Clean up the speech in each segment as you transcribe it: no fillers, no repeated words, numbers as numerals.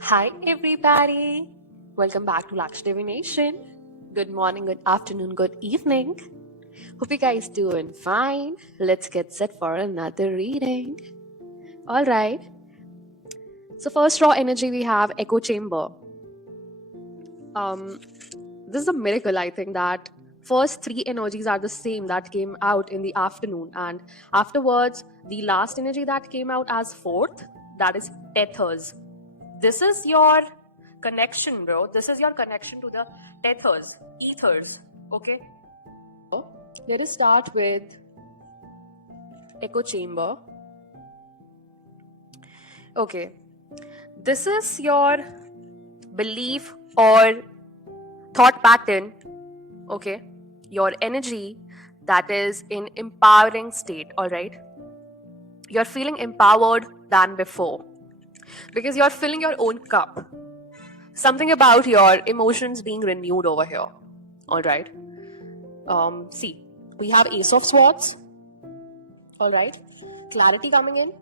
Hi, everybody. Welcome back to Laksh Divination. Good morning, good afternoon, good evening. Hope you guys doing fine. Let's get set for another reading. All right. So first raw energy we have echo chamber. This is a miracle, I think, that first three energies are the same that came out in the afternoon, and afterwards the last energy that came out as fourth, that is tethers. This is your connection, bro. This is your connection to the tethers, ethers. Okay. So, let us start with echo chamber. Okay. This is your belief or thought pattern. Okay. Your energy that is in empowering state. All right. You're feeling empowered than before because you're filling your own cup. Something about your emotions being renewed over here. All right. See, we have Ace of Swords. All right. Clarity coming in.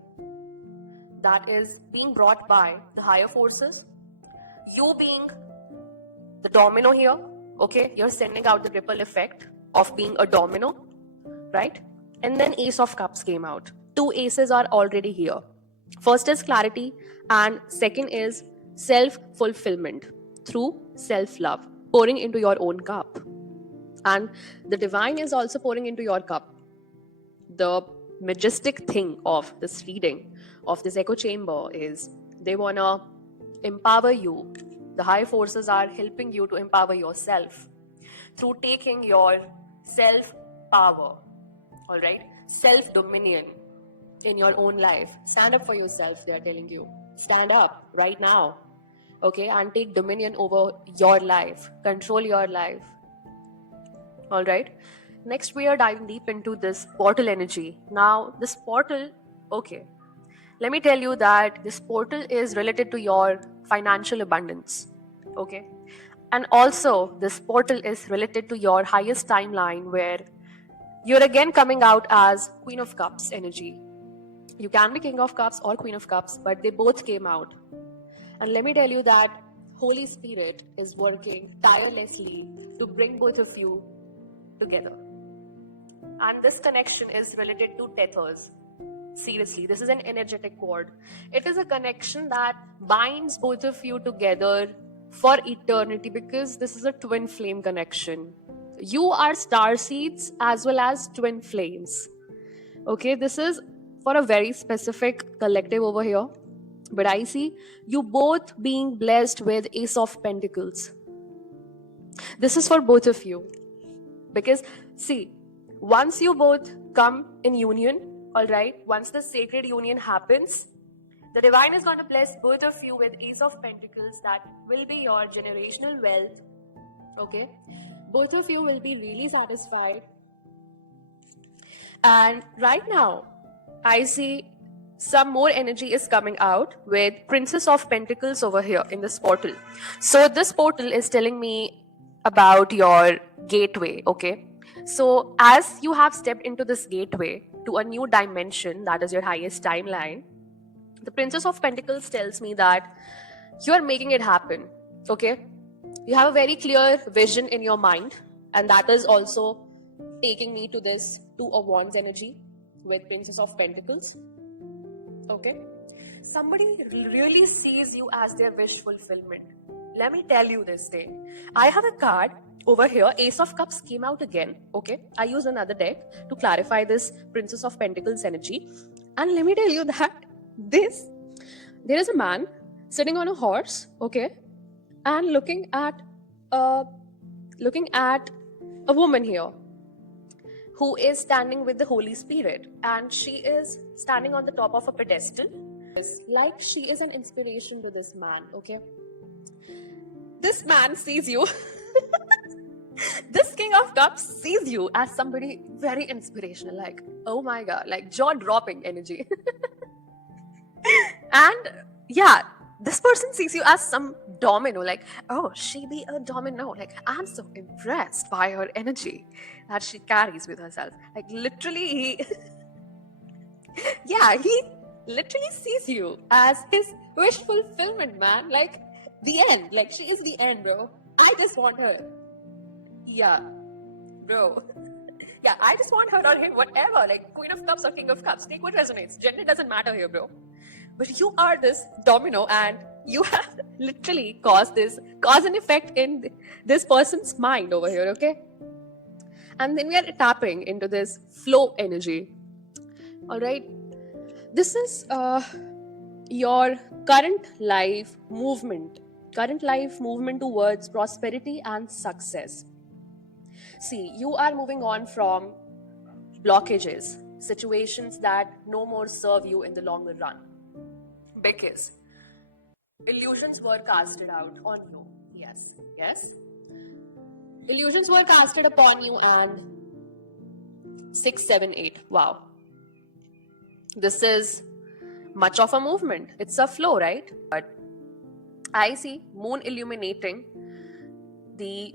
That is being brought by the higher forces. You being the domino here. Okay. You're sending out the ripple effect of being a domino. Right. And then Ace of Cups came out. Two aces are already here. First is clarity, and second is self fulfillment through self love, pouring into your own cup. And the divine is also pouring into your cup. The majestic thing of this reading, of this echo chamber, is they want to empower you. The high forces are helping you to empower yourself through taking your self power, all right, self dominion in your own life. Stand up for yourself, they are telling you. Stand up right now, okay, and take dominion over your life, control your life. All right. Next, we are diving deep into this portal energy. Now, this portal, okay, let me tell you that this portal is related to your financial abundance. Okay. And also, this portal is related to your highest timeline where you're again coming out as Queen of Cups energy. You can be King of Cups or Queen of Cups, but they both came out. And let me tell you that Holy Spirit is working tirelessly to bring both of you together. And this connection is related to tethers. Seriously, this is an energetic cord. It is a connection that binds both of you together for eternity because this is a twin flame connection. You are star seeds as well as twin flames. Okay, this is for a very specific collective over here. But I see you both being blessed with Ace of Pentacles. This is for both of you. Because, see, once you both come in union, all right, once the sacred union happens, the divine is going to bless both of you with Ace of Pentacles that will be your generational wealth. Okay, both of you will be really satisfied. And right now, I see some more energy is coming out with Princess of Pentacles over here in this portal. So this portal is telling me about your gateway, okay? So as you have stepped into this gateway to a new dimension, that is your highest timeline, the Princess of Pentacles tells me that you are making it happen, okay? You have a very clear vision in your mind, and that is also taking me to this Two of Wands energy with Princess of Pentacles. Okay, somebody really sees you as their wish fulfillment. Let me tell you this thing. I have a card over here. Ace of Cups came out again. Okay, I used another deck to clarify this Princess of Pentacles energy, and let me tell you that this there is a man sitting on a horse. Okay, and uh looking at a woman here who is standing with the Holy Spirit, and she is standing on the top of a pedestal. It's like she is an inspiration to this man, okay? This man sees you, this King of Cups sees you as somebody very inspirational, like, oh my god, like jaw dropping energy. And yeah, this person sees you as some domino, like, oh, she be a domino. Like, I'm so impressed by her energy that she carries with herself. Like, literally, he, yeah, he literally sees you as his wish fulfillment, man. Like the end. Like she is the end, bro. I just want her. Yeah, bro. Yeah, I just want her or him, whatever. Like Queen of Cups or King of Cups. Take what resonates. Gender doesn't matter here, bro. But you are this domino, and you have literally caused this cause and effect in this person's mind over here, okay? And then we are tapping into this flow energy. All right. This is your current life movement towards prosperity and success. See, you are moving on from blockages, situations that no more serve you in the longer run. Because illusions were casted out on you. Yes, yes. Illusions were casted upon you, and 6, 7, 8. Wow. This is much of a movement. It's a flow, right? But I see moon illuminating the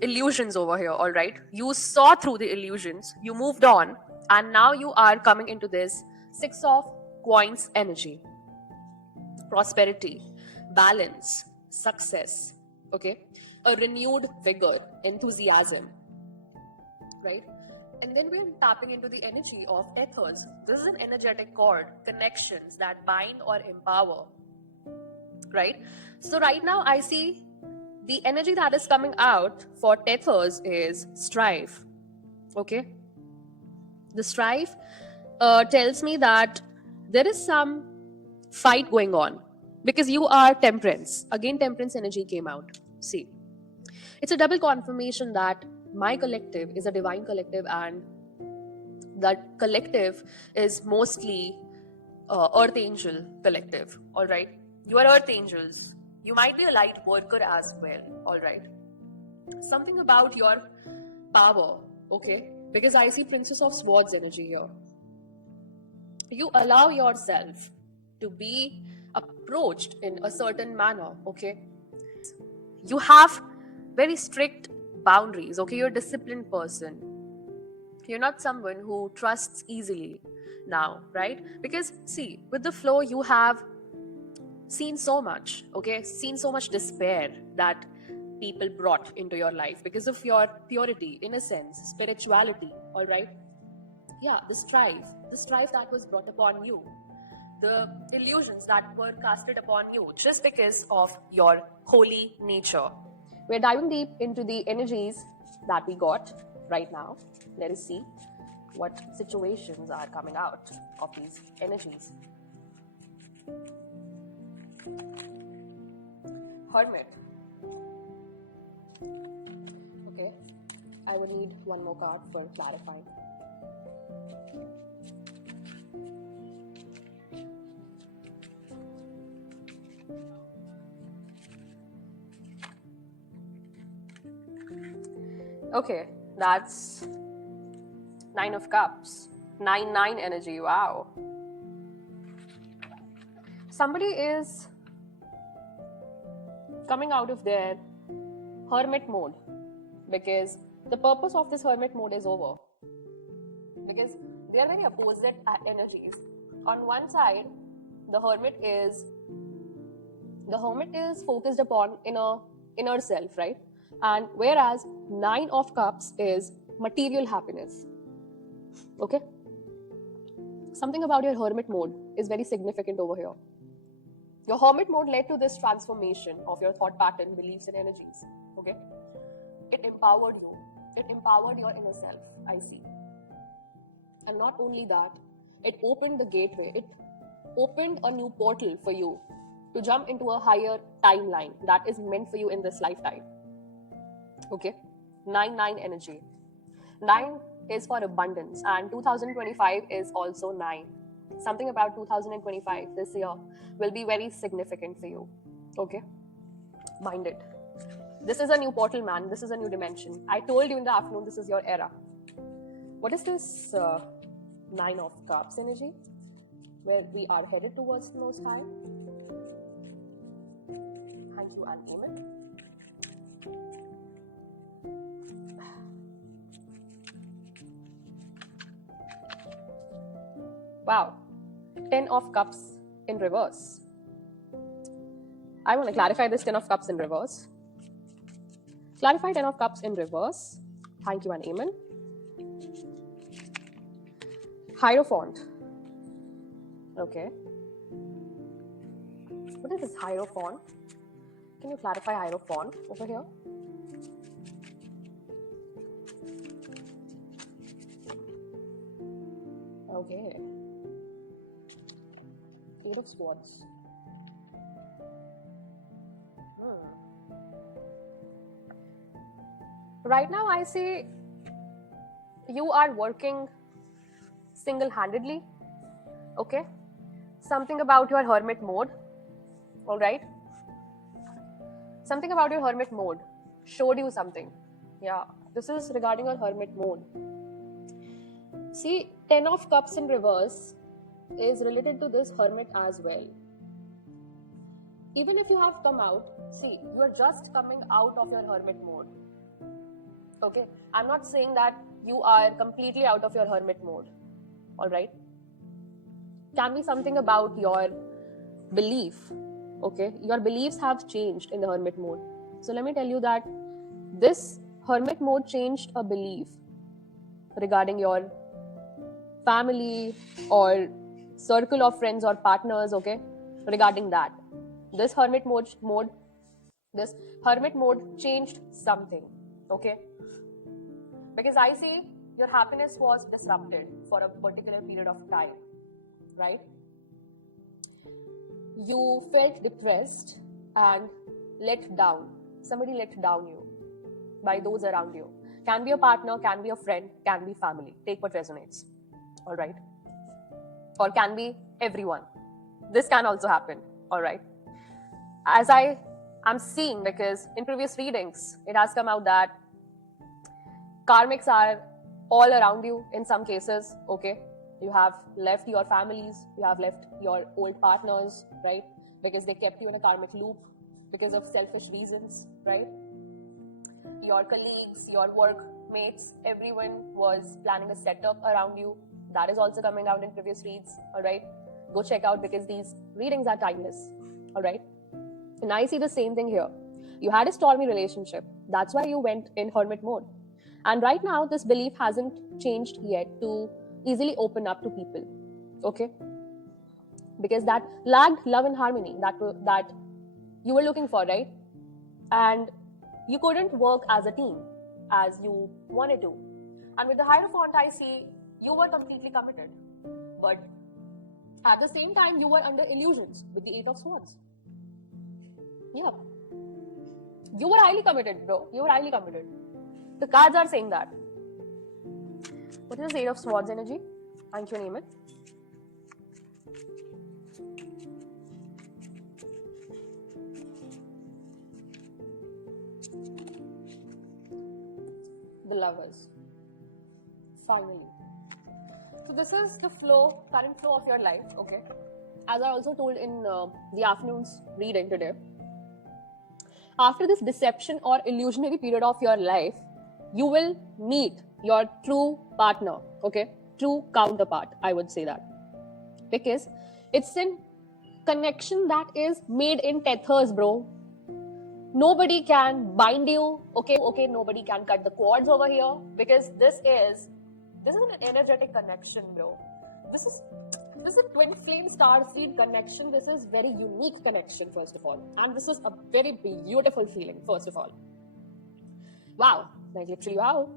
illusions over here, all right? You saw through the illusions, you moved on, and now you are coming into this 6 of coins energy. Prosperity, balance, success, okay? A renewed vigor, enthusiasm, right? And then we're tapping into the energy of ethers. This is an energetic cord, connections that bind or empower, right? So right now I see the energy that is coming out for tethers is strife, okay? The strife tells me that there is some fight going on because you are temperance. Again, temperance energy came out. See, it's a double confirmation that my collective is a divine collective, and that collective is mostly earth angel collective, all right? You are earth angels. You might be a light worker as well, all right? Something about your power, okay? Because I see Princess of Swords energy here. You allow yourself to be approached in a certain manner, okay? You have very strict boundaries, okay? You're a disciplined person. You're not someone who trusts easily now, right? Because see, with the flow, you have seen so much, okay? Seen so much despair that people brought into your life because of your purity, innocence, spirituality, all right? Yeah, the strife that was brought upon you, the illusions that were casted upon you just because of your holy nature. We're diving deep into the energies that we got right now. Let us see what situations are coming out of these energies. Hermit. Okay, I would need one more card for clarifying. Okay, that's 9 of Cups. 9-9 energy, wow. Somebody is coming out of their hermit mode because the purpose of this hermit mode is over. Because they are very opposite energies. On one side, the hermit is focused upon inner self, right? And whereas 9 of Cups is material happiness. Okay? Something about your hermit mode is very significant over here. Your hermit mode led to this transformation of your thought pattern, beliefs, and energies. Okay? It empowered you. It empowered your inner self, I see. And not only that, it opened the gateway. It opened a new portal for you to jump into a higher timeline that is meant for you in this lifetime. Okay? 9-9 energy. 9 is for abundance, and 2025 is also 9. Something about 2025 this year will be very significant for you. Okay? Mind it. This is a new portal, man. This is a new dimension. I told you in the afternoon, this is your era. What is this 9 of Cups energy? Where we are headed towards the Most High. Thank you, I'll name it. Wow. Ten of Cups in reverse. I want to clarify this Ten of Cups in reverse. Clarify Ten of Cups in reverse. Thank you and amen. Hierophant. Okay. What is this Hierophant? Can you clarify Hierophant over here? Okay. Eight of Swords. Right now, I say you are working single-handedly. Okay. Something about your hermit mode. All right. Something about your hermit mode showed you something. Yeah. This is regarding your hermit mode. See, Ten of Cups in reverse is related to this hermit as well. Even if you have come out, see, you are just coming out of your hermit mode. Okay, I'm not saying that you are completely out of your hermit mode. All right, can be something about your belief. Okay, your beliefs have changed in the hermit mode. So let me tell you that this hermit mode changed a belief regarding your family or circle of friends or partners. Okay, regarding that, this hermit mode changed something. Okay, because I see your happiness was disrupted for a particular period of time, right? You felt depressed and let down. Somebody let down you by those around you. Can be a partner, can be a friend, can be family. Take what resonates. All right. Or can be everyone. This can also happen. All right. As I am seeing, because in previous readings, it has come out that karmics are all around you in some cases. Okay. You have left your families, you have left your old partners, right? Because they kept you in a karmic loop because of selfish reasons, right? Your colleagues, your workmates, everyone was planning a setup around you. That is also coming out in previous reads, all right? Go check out because these readings are timeless, all right? And I see the same thing here. You had a stormy relationship. That's why you went in hermit mode. And right now, this belief hasn't changed yet to easily open up to people, okay? Because that lacked love and harmony that you were looking for, right? And you couldn't work as a team as you wanted to. And with the Hierophant, I see you were completely committed. But at the same time, you were under illusions with the Eight of Swords. Yeah. You were highly committed, bro. You were highly committed. The cards are saying that. What is the Eight of Swords energy? Thank you, Neiman. The Lovers. Finally. So this is the current flow of your life, okay? As I also told in the afternoon's reading today, after this deception or illusionary period of your life, you will meet your true partner, okay? True counterpart, I would say that. Because it's a connection that is made in tethers, bro. Nobody can bind you, okay? Nobody can cut the cords over here because this is an energetic connection, bro. This is a twin flame star seed connection. This is very unique connection, first of all. And this is a very beautiful feeling, first of all. Wow, like literally wow.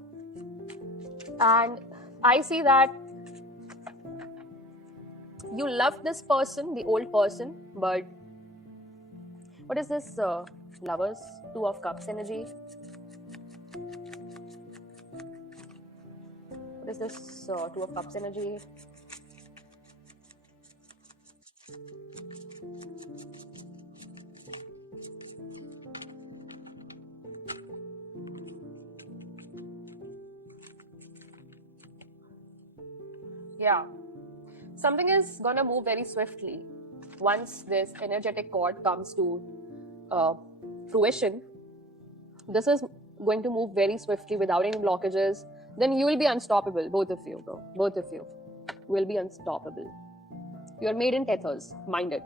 And I see that you love this person, the old person, but what is this Lovers? Two of Cups energy. What is this Two of Cups energy? Yeah. Something is gonna move very swiftly once this energetic cord comes to fruition. This is going to move very swiftly without any blockages. Then you will be unstoppable, both of you, bro. Both of you will be unstoppable. You're made in tethers, mind it.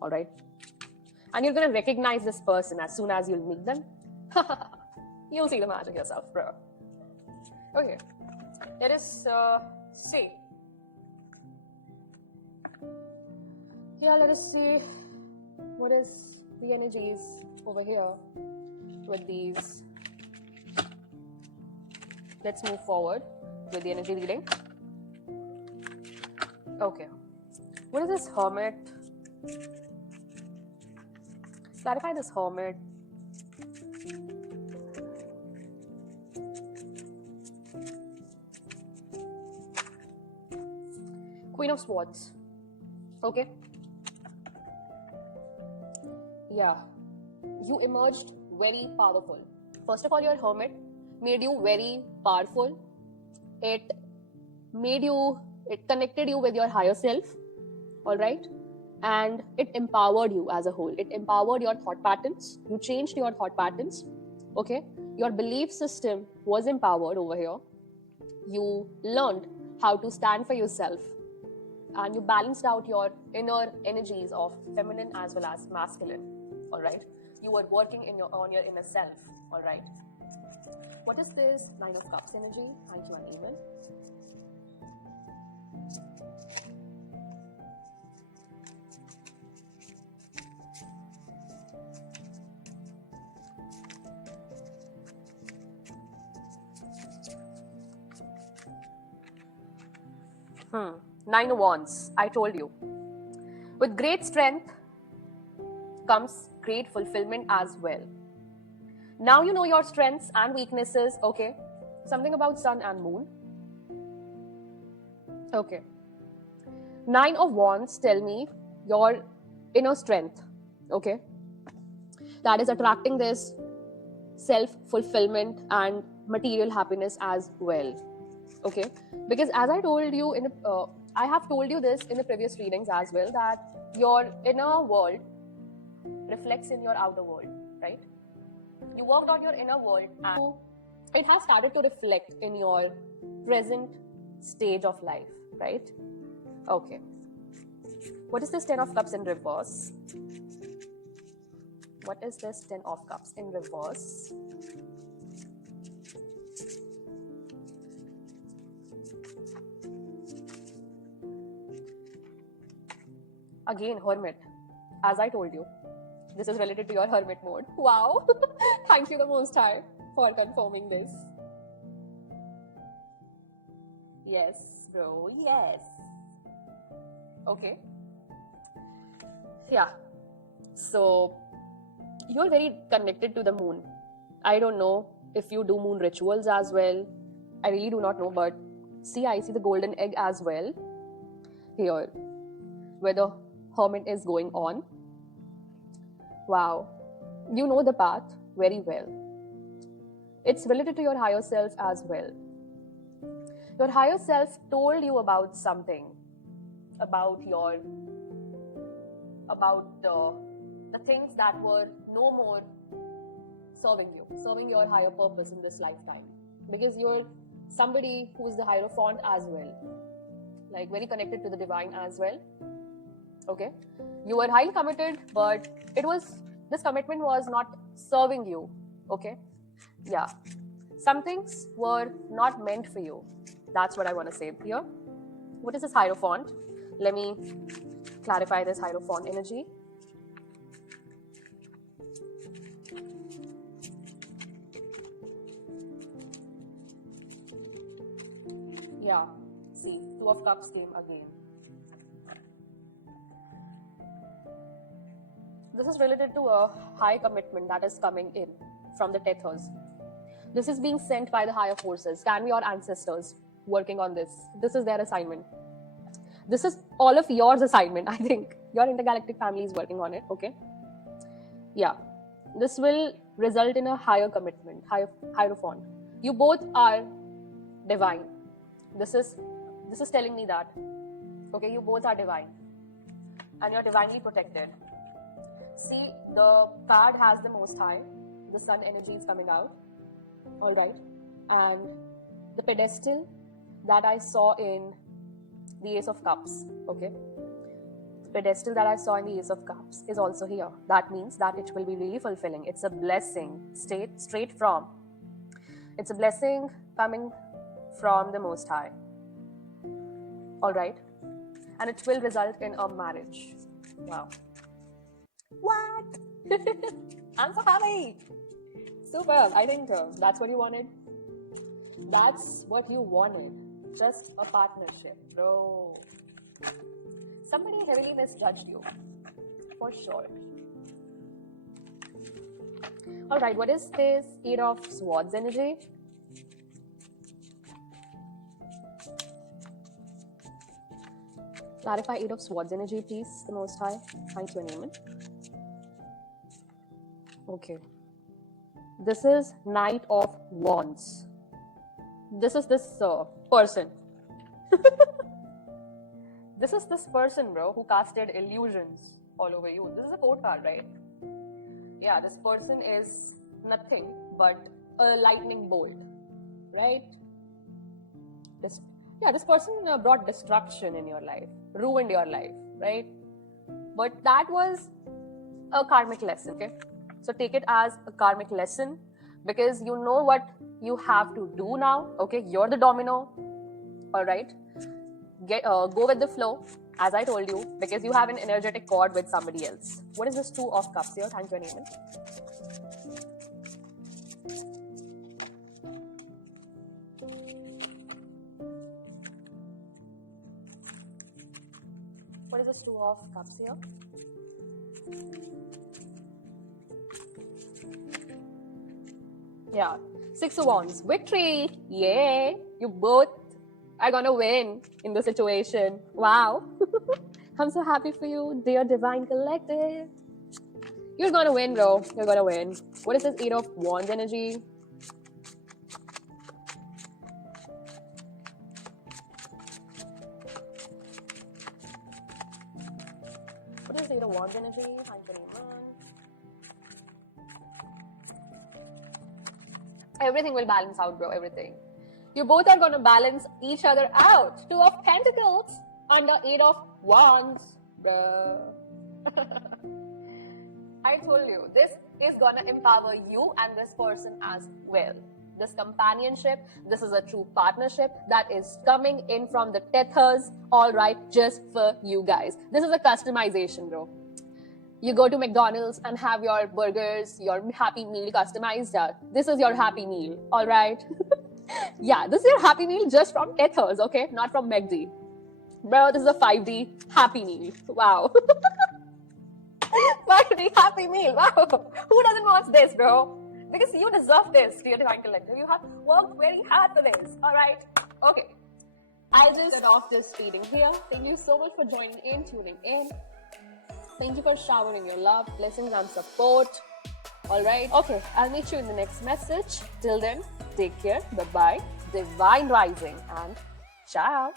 All right. And you're going to recognize this person as soon as you'll meet them. You'll see the magic yourself, bro. Okay. Let us see. Yeah, let us see what is the energies over here with these. Let's move forward with the energy reading. Okay. What is this Hermit? Clarify this Hermit. Queen of Swords. Okay. Yeah. You emerged very powerful. First of all, your Hermit made you very powerful. It connected you with your higher self. All right. And it empowered you as a whole. It empowered your thought patterns. You changed your thought patterns. Okay. Your belief system was empowered over here. You learned how to stand for yourself. And you balanced out your inner energies of feminine as well as masculine. All right. You were working on your inner self. All right. What is this Nine of Cups energy? Thank you, Uneven. Nine of Wands. I told you. With great strength comes great fulfillment as well. Now you know your strengths and weaknesses. Okay. Something about Sun and Moon. Okay. Nine of Wands tell me your inner strength. Okay. That is attracting this self-fulfillment and material happiness as well. Okay. Because as I told you I have told you this in the previous readings as well, that your inner world reflects in your outer world, right? You worked on your inner world and it has started to reflect in your present stage of life, right? Okay. What is this Ten of Cups in reverse? What is this Ten of Cups in reverse? Again, Hermit. As I told you, this is related to your Hermit mode. Wow. Thank you the Most High for confirming this. Yes, bro. Yes. Okay. Yeah. So, you're very connected to the moon. I don't know if you do moon rituals as well. I really do not know, but see, I see the golden egg as well here, where the Hermit is going on. Wow. You know the path very well. It's related to your higher self as well. Your higher self told you about something, about the things that were no more serving your higher purpose in this lifetime. Because you're somebody who is the Hierophant as well, like very connected to the divine as well. Okay, you were highly committed, but this commitment was not serving you. Okay, yeah, some things were not meant for you. That's what I want to say here. What is this Hierophant? Let me clarify this Hierophant energy. Yeah, see, Two of Cups came again. This is related to a high commitment that is coming in from the tethers. This is being sent by the higher forces. Can be your ancestors working on this. This is their assignment. This is all of yours assignment, I think. Your intergalactic family is working on it, okay? Yeah. This will result in a higher commitment, Hierophant. You both are divine. This is telling me that, okay, you both are divine. And you're divinely protected. See, the card has the Most High. The Sun energy is coming out. All right. And the pedestal that I saw in the Ace of Cups. Okay. pedestal that I saw in the Ace of Cups is also here. That means that it will be really fulfilling. It's a blessing, straight from. It's a blessing coming from the Most High. All right? And it will result in a marriage. Wow. What? I'm so happy. Super. I think that's what you wanted. That's what you wanted. Just a partnership, bro. Somebody heavily misjudged you. For sure. Alright, what is this Eight of Swords energy? Clarify Eight of Swords energy, please, the Most High. Thank you, Naaman. Okay. This is Knight of Wands. This is this person. This is this person, bro, who casted illusions all over you. This is a court card, right? Yeah, this person is nothing but a lightning bolt, right? This person brought destruction in your life, ruined your life, right? But that was a karmic lesson, okay? So take it as a karmic lesson because you know what you have to do now, okay? You're the domino, all right? Go with the flow, as I told you, because you have an energetic cord with somebody else. What is this Two of Cups here? Thank you, Naaman. What is this Two of Cups here? Yeah. Six of Wands. Victory! Yay! You both are gonna win in the situation. Wow. I'm so happy for you, dear Divine Collective. You're gonna win, bro. You're gonna win. What is this Eight of Wands energy? What is this Eight of Wands energy? Everything will balance out, bro. Everything. You both are going to balance each other out. Two of Pentacles under Eight of Wands, bro. I told you, this is going to empower you and this person as well. This companionship, this is a true partnership that is coming in from the tethers, all right, just for you guys. This is a customization, bro. You go to McDonald's and have your burgers, your Happy Meal customized. This is your Happy Meal, all right? Yeah, this is your Happy Meal just from Tethers, okay? Not from McD. Bro, this is a 5D Happy Meal. Wow. 5D Happy Meal. Wow. Who doesn't want this, bro? Because you deserve this, dear Divine Collective. You have worked very hard for this, all right? Okay. I'll just set off this reading here. Thank you so much for joining in, tuning in. Thank you for showering your love, blessings, and support. All right. Okay. I'll meet you in the next message. Till then, take care. Bye-bye. Divine Rising and ciao.